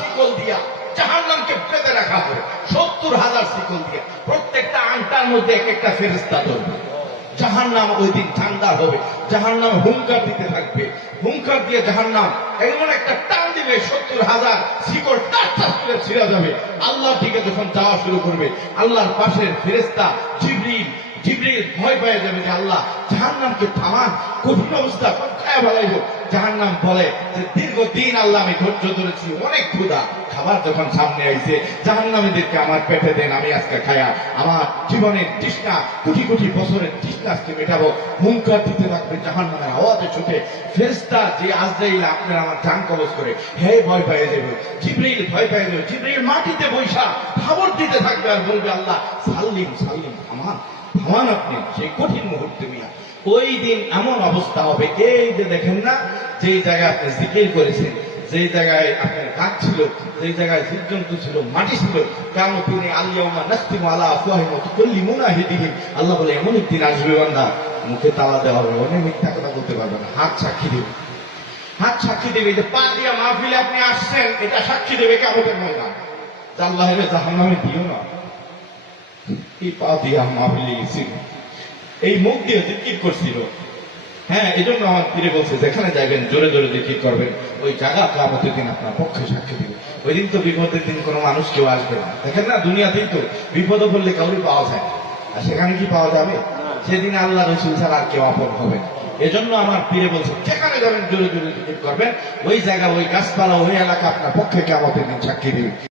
শিকল দিয়া জাহান্নামকে বেঁধে রাখা হবে। 70,000 শিকল দিয়া, প্রত্যেকটা আংটার মধ্যে এক একটা ফেরেশতা ধরবে। জাহান্নাম ওই দিন ঠান্ডা হবে, জাহান্নাম হুঙ্কার দিতে থাকবে, হুঙ্কার দিয়ে জাহান্নাম এমন একটা টান দিবে 70,000 শিকল টাচ টাচ করে ছিঁড়া যাবে। আল্লাহর দিকে যখন যাওয়া শুরু করবে, আল্লাহর পাশের ফেরেশতা জিবরিল ভয় পেয়ে যাবে যে আল্লাহ জাহান্নামকে থামান, কঠিন অবস্থা খায়া ফেলাইব। জাহান্নাম বলে যে দীর্ঘদিন আল্লাহ আমি ধৈর্য ধরেছি, অনেক ক্ষুধা, খাবার যখন সামনে আইছে জাহান্নামীদেরকে আমার পেটে দেন, আমি আজকে খায়া আমার জীবনের তৃষ্ণা, কোটি কোটি বছরের তৃষ্ণা আজকে মেটাবো। হুঙ্কার দিতে থাকবে, জাহান্নামের আওয়াজে ছুটে ফেরেশতা যে আজরাইল আপনার আমার জান কবজ করে, হে ভয় পেয়ে যাবে, জিবরিল ভয় পেয়ে যাবে। জিবরিল মাটিতে বৈশা খবর দিতে থাকবে আর বলবে আল্লাহ সাল্লিম সাল্লিম, থামান আপনি। সেই কঠিন মুহূর্তে মিয়া ওই দিন এমন অবস্থা হবে, এই যে দেখেন না, যে জায়গায় আপনি জিকির করেছেন, যে জায়গায় আপনার গাছ ছিল, যে জায়গায় জীবজন্তু ছিল, মাটি ছিল, কেন তিনি আলিয়াউমা নাস্তিমু আলা আফওয়াহিহিম ওয়া তুকাল্লিমুনা আইদিহিম, আল্লাহ বলে এমন একদিন আসবে বান্দা মুখে তালা দেওয়া হবে, অনেক মিথ্যা কথা বলতে পারবে না, হাত সাক্ষী দেবে, হাত সাক্ষী দেবে যে পা দিয়া মাহফিলে আপনি আসছেন, এটা সাক্ষী দেবে কিয়ামতের ময়দান। আল্লাহ জাহান্নামে দিও না, এই পা দিয়া মাহফিলে গেছিল, এই মুখ দিয়ে জিকির করছিল। হ্যাঁ, এই জন্য আমার পীরে বলছে যেখানে যাবেন জোরে জোরে জিকির করবেন, ওই জায়গা কিয়ামতের দিন আপনার পক্ষে সাক্ষী দিবে। ওই দিন তো বিপদের দিন কোনো মানুষ কেউ আসবে না, দেখেন না, দুনিয়াতেই তো বিপদে পড়লে কাউরি পাওয়া যায় না, আর সেখানে কি পাওয়া যাবে? সেদিন আল্লাহ রসুল ছাড়া আর কেউ আপন হবে না। এজন্য আমার পীরে বলছে যেখানে যাবেন জোরে জোরে জিকির করবেন, ওই জায়গা, ওই গাছপালা, ওই এলাকা আপনার পক্ষে কিয়ামতের দিন সাক্ষী দিবে।